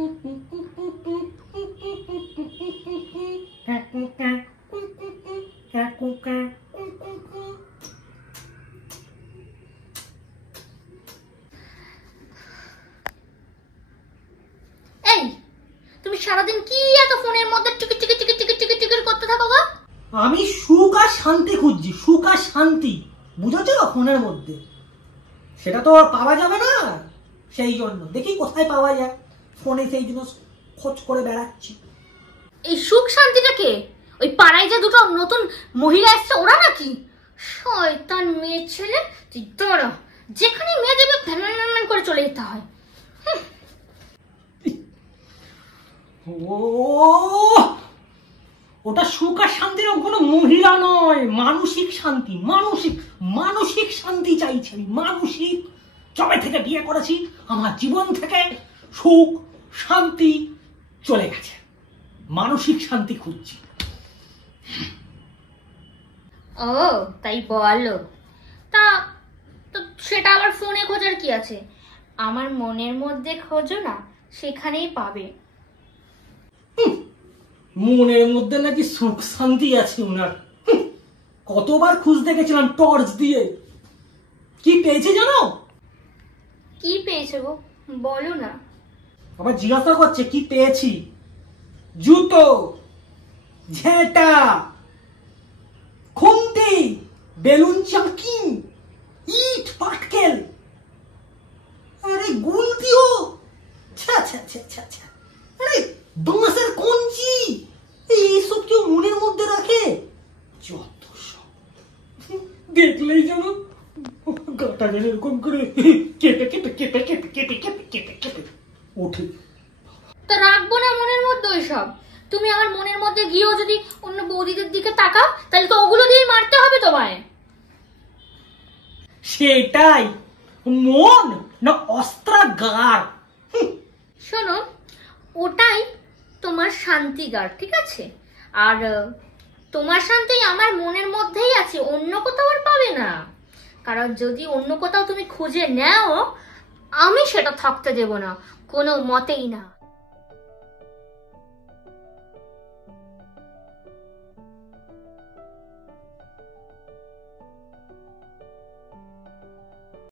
এই তুমি সারাদিন কি এত ফোনের মধ্যে টিকি টিকি টিকি টিকি টিকি টিকি করতে থাকো গো? আমি সুখ আর শান্তি খুঁজছি, সুখ আর শান্তি, বুঝেছো? ফোনের মধ্যে সেটা তো আর পাওয়া যাবে না, সেই জন্য দেখি কোথায় পাওয়া যায় ফোনে, সেই জন্য খোঁজ করে বেড়াচ্ছি। এই সুখ শান্তিটাকে ওই পাড়ায় যে দুটো নতুন মহিলা এসছে ওরা নাকি? শয়তান মেয়ে ছেলে, তুই দাঁড়া, যেখানে মেয়ে যাবে ফ্যান করে চলে যেতে হয়। ও ওটা সুখ আর শান্তির কোনো মহিলা নয়, মানসিক শান্তি, মানসিক মানসিক শান্তি চাইছি আমি, মানসিক। যবে থেকে বিয়ে করেছি আমার জীবন থেকে সুখ শান্তি চলে গেছে, মানসিক শান্তি খুঁজছি। ও তাই বলো? তা তো সেটা আবার ফোনে খোঁজার কি আছে? আমার মনের মধ্যে খোঁজো না, সেখানেই পাবে। মনের মধ্যে নাকি সুখ শান্তি আছে উনার? কতবার খুঁজতে গেছিলাম টর্চ দিয়ে, কি পেয়েছে জানো? কি পেয়েছো গো, বলো না। আবার জিজ্ঞাসা করছে কি পেয়েছি? জুতো, ঝেঁটা, খুন্তি, বেলুন চাকি, ইট পাটকেল, আরে গুলতিও, আরে বাঁশের কঞ্চি, এইসব কেউ মনের মধ্যে রাখে? যত সব, দেখলেই যেন গাটা যেন এরকম করে কেটে কেটে কেটে কেটে কেটে কেটে কেটে কেটে ওঠে। তা রাখবো না মনের মধ্যে ওইসব? তুমি আমার মনের মধ্যে গিয়েও যদি অন্য বৌদিদের দিকে তাকাও, তাহলে তো ওগুলো দিয়ে মারতে হবে তোমায়। সেটাই মন না অস্ত্রাগার? শোনো, ওটাই তোমার শান্তিগার, ঠিক আছে? আর তোমার শান্তি আমার মনের মধ্যেই আছে, অন্য কোথাও আর পাবে না। কারণ যদি অন্য কোথাও তুমি খুঁজে নাও, আমি সেটা থাকতে দেব না, কোনো মতেই না।